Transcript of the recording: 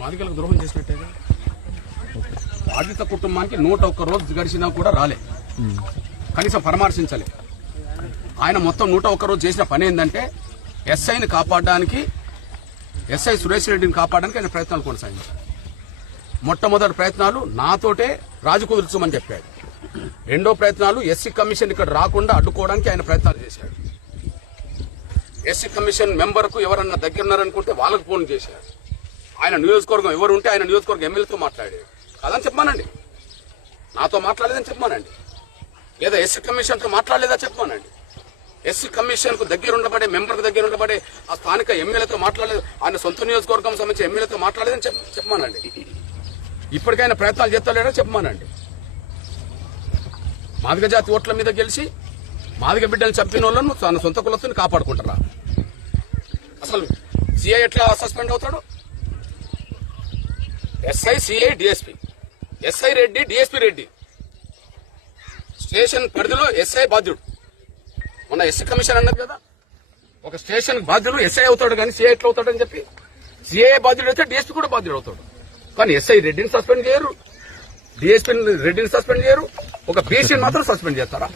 మాదిగలకు ద్రోహం చేసినట్టేగా. బాధిత కుటుంబానికి 101 రోజు గడిచినా కూడా రాలే, కనీసం పరామర్శించలే. ఆయన మొత్తం 101 రోజు చేసిన పని ఏంటంటే ఎస్ఐని కాపాడడానికి, ఎస్ఐ సురేష్ రెడ్డిని కాపాడడానికి ఆయన ప్రయత్నాలు కొనసాగించారు. మొట్టమొదటి ప్రయత్నాలు నాతోటే రాజు కుదుర్చమని చెప్పాడు. రెండో ప్రయత్నాలు ఎస్సీ కమిషన్ ఇక్కడ రాకుండా అడ్డుకోవడానికి ఆయన ప్రయత్నాలు చేశాడు. ఎస్సీ కమిషన్ మెంబర్ కు ఎవరన్నా దగ్గర ఉన్నారనుకుంటే వాళ్ళకు ఫోన్ చేశారు. ఆయన నియోజకవర్గం ఎవరు ఉంటే ఆయన నియోజకవర్గం ఎమ్మెల్యేతో మాట్లాడాడు. కాదని చెప్పమానండి, నాతో మాట్లాడలేదని చెప్పమానండి, లేదా ఎస్సీ కమిషన్ తో మాట్లాడలేదా చెప్పమానండి. ఎస్సీ కమిషన్ కు దగ్గర ఉండబడే, మెంబర్ కు దగ్గర ఉండబడే ఆ స్థానిక ఎమ్మెల్యేతో మాట్లాడలేదు, ఆయన సొంత నియోజకవర్గం సంబంధించి ఎమ్మెల్యేతో మాట్లాడలేదని చెప్పమానండి. ఇప్పటికైనా ప్రయత్నాలు చేస్తలేడా చెప్పమానండి. మాదిగ జాతి ఓట్ల మీద గెలిచి మాదిగ బిడ్డలు చంపిన వాళ్ళను తన సొంత కులస్తుని కాపాడుకుంటారా? అసలు సిఐ ఎట్లా సస్పెండ్ అవుతాడు? SI, CI, DSP, SI Reddy, DSP Reddy, station పరిధిలో ఎస్ఐ బాధ్యుడు. మొన్న ఎస్సీ కమిషన్ అన్నది కదా, ఒక స్టేషన్ బాధ్యుడు ఎస్ఐ అవుతాడు కానీ సిఐ ఎట్లా అవుతాడని చెప్పి. సిఐ బాధ్యుడు అయితే డిఎస్పీ కూడా బాధ్యుడు అవుతాడు. కానీ ఎస్ఐ రెడ్డిని సస్పెండ్ చేయరు, డిఎస్పీ రెడ్డిని సస్పెండ్ చేయరు, ఒక బీసీని మాత్రం సస్పెండ్ చేస్తారా?